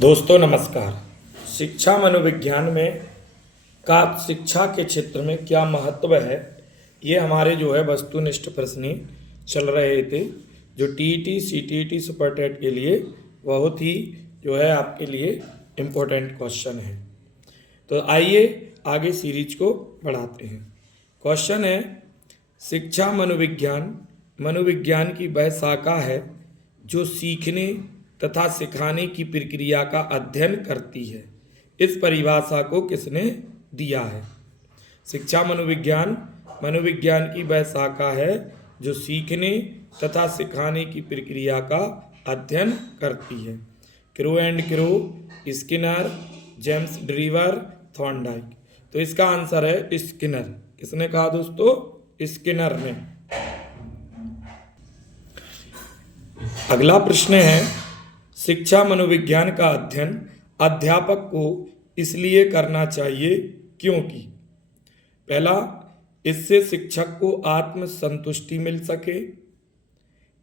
दोस्तों नमस्कार। शिक्षा मनोविज्ञान में का शिक्षा के क्षेत्र में क्या महत्व है, ये हमारे वस्तुनिष्ठ प्रश्न चल रहे थे जो टीईटी सीटीईटी सुपर टेट के लिए बहुत ही आपके लिए इम्पोर्टेंट क्वेश्चन है। तो आइए आगे सीरीज को बढ़ाते हैं। क्वेश्चन है, शिक्षा मनोविज्ञान की वह शाखा है जो सीखने तथा सिखाने की प्रक्रिया का अध्ययन करती है। इस परिभाषा को किसने दिया है? शिक्षा मनोविज्ञान की वह शाखा है जो सीखने तथा सिखाने की प्रक्रिया का अध्ययन करती है। Crow and crow, Skinner, James driver, Thorndike. तो इसका आंसर है स्किनर। किसने कहा दोस्तों? स्किनर ने। अगला प्रश्न है, शिक्षा मनोविज्ञान का अध्ययन अध्यापक को इसलिए करना चाहिए क्योंकि पहला, इससे शिक्षक को आत्म संतुष्टि मिल सके,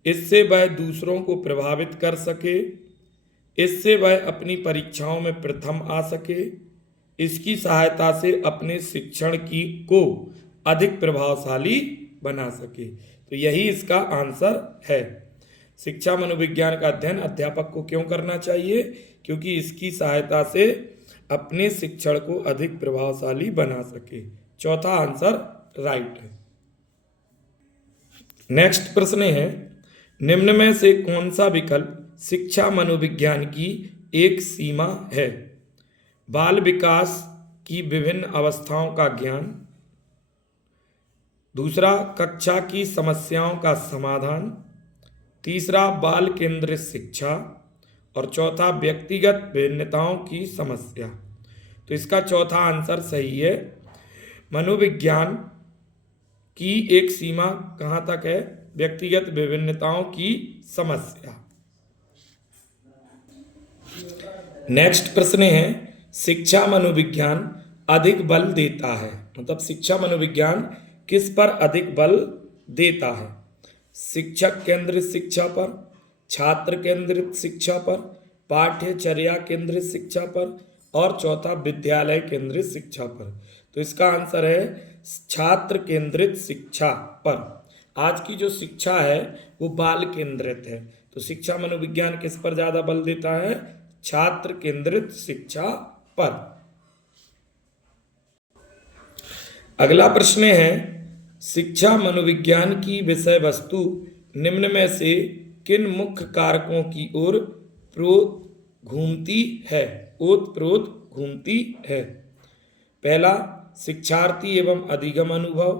इससे वह दूसरों को प्रभावित कर सके, इससे वह अपनी परीक्षाओं में प्रथम आ सके, इसकी सहायता से अपने शिक्षण को अधिक प्रभावशाली बना सके। तो यही इसका आंसर है। शिक्षा मनोविज्ञान का अध्ययन अध्यापक को क्यों करना चाहिए? क्योंकि इसकी सहायता से अपने शिक्षण को अधिक प्रभावशाली बना सके। चौथा आंसर राइट है। नेक्स्ट प्रश्न है, निम्न में से कौन सा विकल्प शिक्षा मनोविज्ञान की एक सीमा है? बाल विकास की विभिन्न अवस्थाओं का ज्ञान, दूसरा कक्षा की समस्याओं का समाधान, तीसरा बाल केंद्रित शिक्षा और चौथा व्यक्तिगत भिन्नताओं की समस्या। तो इसका चौथा आंसर सही है। मनोविज्ञान की एक सीमा कहाँ तक है? व्यक्तिगत विभिन्नताओं की समस्या। नेक्स्ट प्रश्न है, शिक्षा मनोविज्ञान अधिक बल देता है, मतलब शिक्षा मनोविज्ञान किस पर अधिक बल देता है? शिक्षक केंद्रित शिक्षा पर, छात्र केंद्रित शिक्षा पर, पाठ्यचर्या केंद्रित शिक्षा पर और चौथा विद्यालय केंद्रित शिक्षा पर। तो इसका आंसर है छात्र केंद्रित शिक्षा पर। आज की जो शिक्षा है वो बाल केंद्रित है, तो शिक्षा मनोविज्ञान किस पर ज्यादा बल देता है? छात्र केंद्रित शिक्षा पर। अगला प्रश्न है, शिक्षा मनोविज्ञान की विषय वस्तु निम्न में से किन मुख्य कारकों की ओर प्रोत घूमती है? ओतप्रोत घूमती है। पहला, शिक्षार्थी एवं अधिगम अनुभव,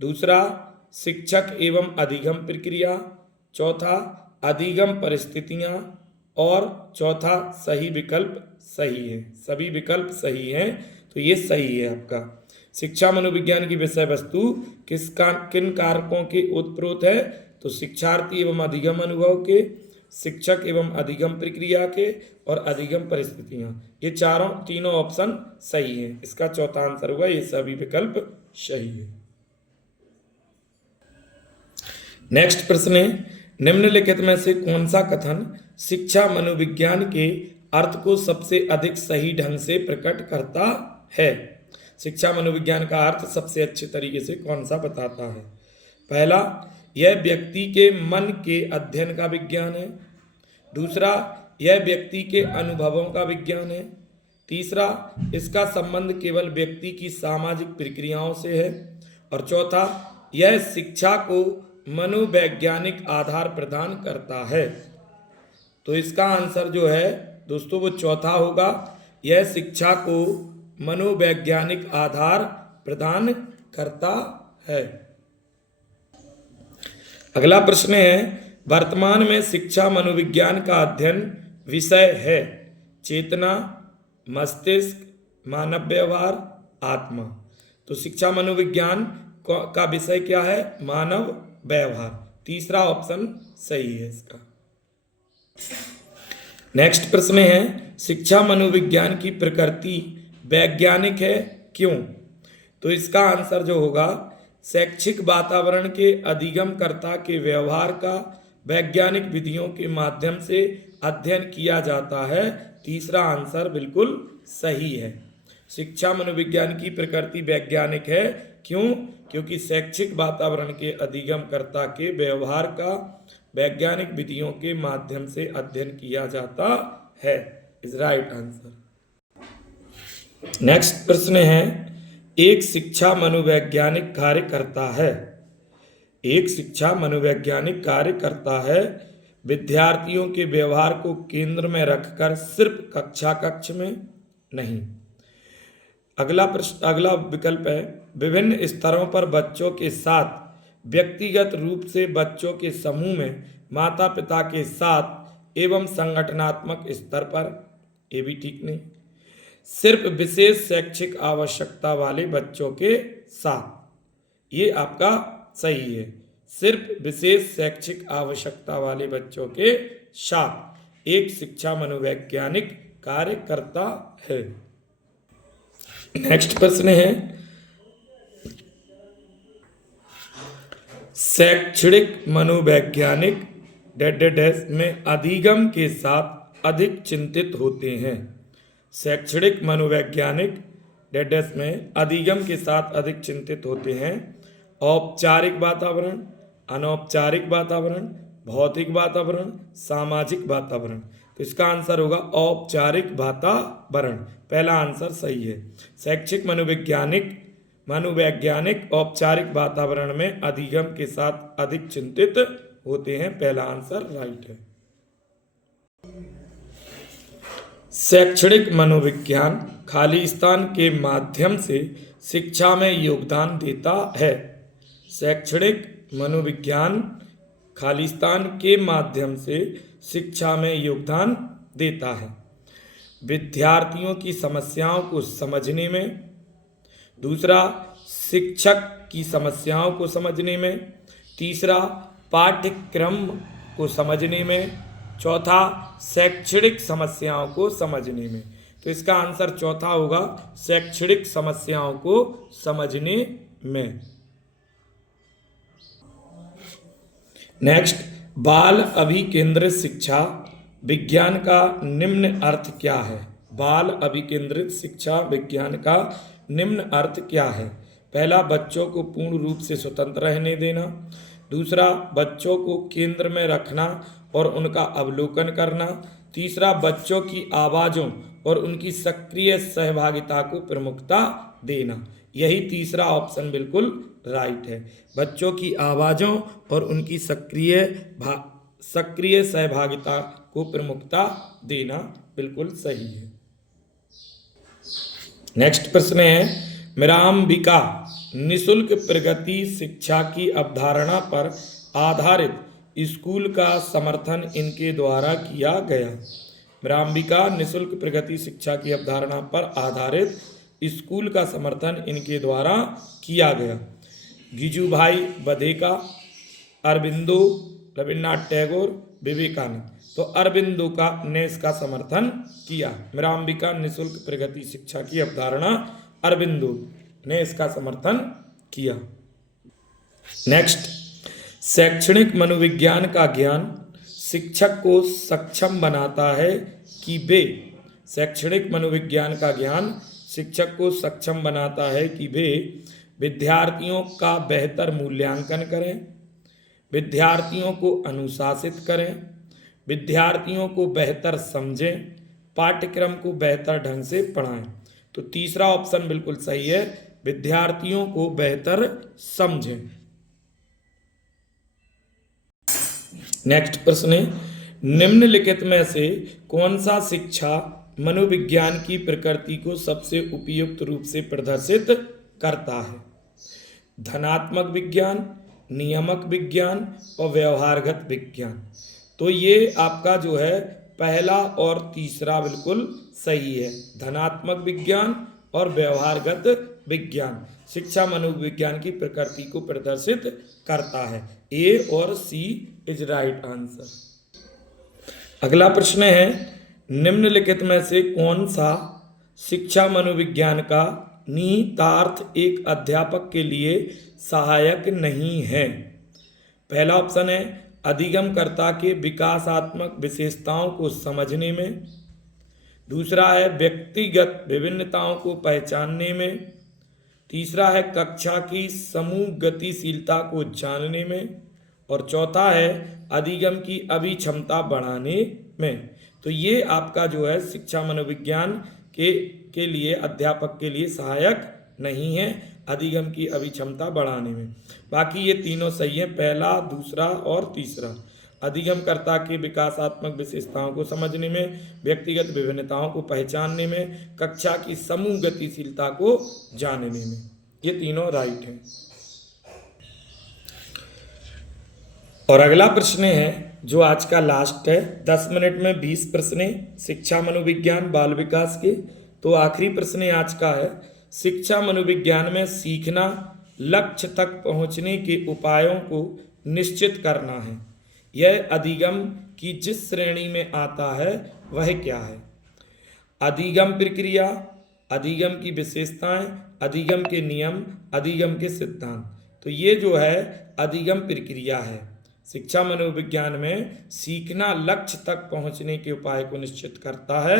दूसरा शिक्षक एवं अधिगम प्रक्रिया, चौथा अधिगम परिस्थितियां और चौथा सही विकल्प सही है। सभी विकल्प सही हैं, तो ये सही है आपका। शिक्षा मनोविज्ञान की विषय वस्तु किन कारकों के ओतप्रोत है? तो शिक्षार्थी एवं अधिगम अनुभव के, शिक्षक एवं अधिगम प्रक्रिया के और अधिगम परिस्थितियां। ये तीनों ऑप्शन सही हैं। इसका चौथा आंसर होगा ये सभी विकल्प सही है। नेक्स्ट प्रश्न है, निम्नलिखित में से कौन सा कथन शिक्षा मनोविज्ञान के अर्थ को सबसे अधिक सही ढंग से प्रकट करता है? शिक्षा मनोविज्ञान का अर्थ सबसे अच्छे तरीके से कौन सा बताता है? पहला, यह व्यक्ति के मन के अध्ययन का विज्ञान है, दूसरा यह व्यक्ति के अनुभवों का विज्ञान है, तीसरा इसका संबंध केवल व्यक्ति की सामाजिक प्रक्रियाओं से है और चौथा यह शिक्षा को मनोवैज्ञानिक आधार प्रदान करता है। तो इसका आंसर जो है दोस्तों वो चौथा होगा, यह शिक्षा को मनोवैज्ञानिक आधार प्रदान करता है। अगला प्रश्न है, वर्तमान में शिक्षा मनोविज्ञान का अध्ययन विषय है चेतना, मस्तिष्क, मानव व्यवहार, आत्मा। तो शिक्षा मनोविज्ञान का विषय क्या है? मानव व्यवहार। तीसरा ऑप्शन सही है इसका। नेक्स्ट प्रश्न है, शिक्षा मनोविज्ञान की प्रकृति वैज्ञानिक है क्यों? तो इसका आंसर जो होगा, शैक्षिक वातावरण के अधिगमकर्ता के व्यवहार का वैज्ञानिक विधियों के माध्यम से अध्ययन किया जाता है। तीसरा आंसर बिल्कुल सही है। शिक्षा मनोविज्ञान की प्रकृति वैज्ञानिक है। क्यों? क्योंकि शैक्षिक वातावरण के अधिगमकर्ता के व्यवहार का वैज्ञानिक विधियों के माध्यम से अध्ययन किया जाता है। Is right answer. नेक्स्ट प्रश्न है, एक शिक्षा मनोवैज्ञानिक कार्य करता है। एक शिक्षा मनोवैज्ञानिक कार्य करता है विद्यार्थियों के व्यवहार को केंद्र में रखकर, सिर्फ कक्षा कक्ष में नहीं। अगला विकल्प है, विभिन्न स्तरों पर बच्चों के साथ, व्यक्तिगत रूप से बच्चों के समूह में, माता पिता के साथ एवं संगठनात्मक स्तर पर। ये भी ठीक नहीं। सिर्फ विशेष शैक्षिक आवश्यकता वाले बच्चों के साथ, ये आपका सही है। सिर्फ विशेष शैक्षिक आवश्यकता वाले बच्चों के साथ एक शिक्षा मनोवैज्ञानिक कार्य करता है। नेक्स्ट प्रश्न है, शैक्षणिक मनोवैज्ञानिक डैश में अधिगम के साथ अधिक चिंतित होते हैं। शैक्षणिक मनोवैज्ञानिक डैश में अधिगम के साथ अधिक चिंतित होते हैं। औपचारिक वातावरण, अनौपचारिक वातावरण, भौतिक वातावरण, सामाजिक वातावरण। तो इसका आंसर होगा औपचारिक वातावरण। पहला आंसर सही है। शैक्षिक मनोवैज्ञानिक औपचारिक वातावरण में अधिगम के साथ अधिक चिंतित होते हैं। पहला आंसर राइट है। शैक्षणिक मनोविज्ञान खालिस्तान के माध्यम से शिक्षा में योगदान देता है। शैक्षणिक मनोविज्ञान खालिस्तान के माध्यम से शिक्षा में योगदान देता है। विद्यार्थियों की समस्याओं को समझने में, दूसरा शिक्षक की समस्याओं को समझने में, तीसरा पाठ्यक्रम को समझने में, चौथा शैक्षणिक समस्याओं को समझने में। तो इसका आंसर चौथा होगा, शैक्षणिक समस्याओं को समझने में। नेक्स्ट, बाल अभिकेंद्रित शिक्षा विज्ञान का निम्न अर्थ क्या है। बाल अभिकेंद्रित शिक्षा विज्ञान का निम्न अर्थ क्या है। पहला, बच्चों को पूर्ण रूप से स्वतंत्र रहने देना। दूसरा, बच्चों को केंद्र में रखना और उनका अवलोकन करना। तीसरा, बच्चों की आवाज़ों और उनकी सक्रिय सहभागिता को प्रमुखता देना। यही तीसरा ऑप्शन बिल्कुल राइट है। बच्चों की आवाज़ों और उनकी सक्रिय सहभागिता को प्रमुखता देना बिल्कुल सही है। नेक्स्ट प्रश्न है, मिराम्बिका निशुल्क प्रगति शिक्षा की अवधारणा पर आधारित स्कूल का समर्थन इनके द्वारा किया गया। मिराम्बिका निशुल्क प्रगति शिक्षा की अवधारणा पर आधारित स्कूल का समर्थन इनके द्वारा किया गया। गिजुभाई बधेका, अरबिंदो, रविन्द्रनाथ टैगोर, विवेकानंद। तो अरबिंदो ने इसका समर्थन किया। मिराम्बिका निशुल्क प्रगति शिक्षा की अवधारणा अरबिंदो ने इसका समर्थन किया। नेक्स्ट, शैक्षणिक मनोविज्ञान का ज्ञान शिक्षक को सक्षम बनाता है कि वे, शैक्षणिक मनोविज्ञान का ज्ञान शिक्षक को सक्षम बनाता है कि वे विद्यार्थियों का बेहतर मूल्यांकन करें, विद्यार्थियों को अनुशासित करें, विद्यार्थियों को बेहतर समझें, पाठ्यक्रम को बेहतर ढंग से पढ़ाएं। तो तीसरा ऑप्शन बिल्कुल सही है, विद्यार्थियों को बेहतर समझें। नेक्स्ट प्रश्न है, निम्नलिखित में से कौन सा शिक्षा मनोविज्ञान की प्रकृति को सबसे उपयुक्त रूप से प्रदर्शित करता है। धनात्मक विज्ञान, नियामक विज्ञान और व्यवहारगत विज्ञान। तो ये आपका जो है पहला और तीसरा बिल्कुल सही है। धनात्मक विज्ञान और व्यवहारगत विज्ञान शिक्षा मनोविज्ञान की प्रकृति को प्रदर्शित करता है। ए और सी इज राइट आंसर। अगला प्रश्न है, निम्नलिखित में से कौन सा शिक्षा मनोविज्ञान का निहितार्थ एक अध्यापक के लिए सहायक नहीं है। पहला ऑप्शन है अधिगमकर्ता के विकासात्मक विशेषताओं को समझने में। दूसरा है व्यक्तिगत विभिन्नताओं को पहचानने में। तीसरा है कक्षा की समूह गतिशीलता को जानने में। और चौथा है अधिगम की अभिक्षमता बढ़ाने में। तो ये आपका जो है शिक्षा मनोविज्ञान के लिए, अध्यापक के लिए सहायक नहीं है अधिगम की अभिक्षमता बढ़ाने में। बाकी ये तीनों सही है, पहला, दूसरा और तीसरा। अधिगमकर्ता की विकासात्मक विशेषताओं को समझने में, व्यक्तिगत विभिन्नताओं को पहचानने में, कक्षा की समूह गतिशीलता को जानने में, ये तीनों राइट हैं। और अगला प्रश्न है जो आज का लास्ट है, 10 मिनट में 20 प्रश्न शिक्षा मनोविज्ञान बाल विकास के। तो आखिरी प्रश्न आज का है, शिक्षा मनोविज्ञान में सीखना लक्ष्य तक पहुंचने के उपायों को निश्चित करना है। यह अधिगम की जिस श्रेणी में आता है वह क्या है? अधिगम प्रक्रिया, अधिगम की विशेषताएं, अधिगम के नियम, अधिगम के सिद्धांत। तो ये जो है अधिगम प्रक्रिया है। शिक्षा मनोविज्ञान में सीखना लक्ष्य तक पहुंचने के उपाय को निश्चित करता है।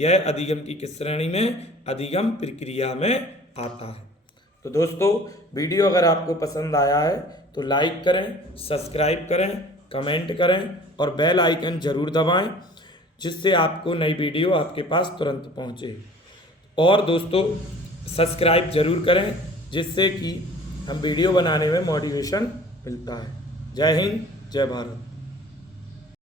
यह अधिगम की किस श्रेणी में? अधिगम प्रक्रिया में आता है। तो दोस्तों, वीडियो अगर आपको पसंद आया है तो लाइक करें, सब्सक्राइब करें, कमेंट करें और बेल आइकन जरूर दबाएं, जिससे आपको नई वीडियो आपके पास तुरंत पहुंचे। और दोस्तों, सब्सक्राइब जरूर करें, जिससे कि हम वीडियो बनाने में मोटिवेशन मिलता है। जय हिंद, जय भारत।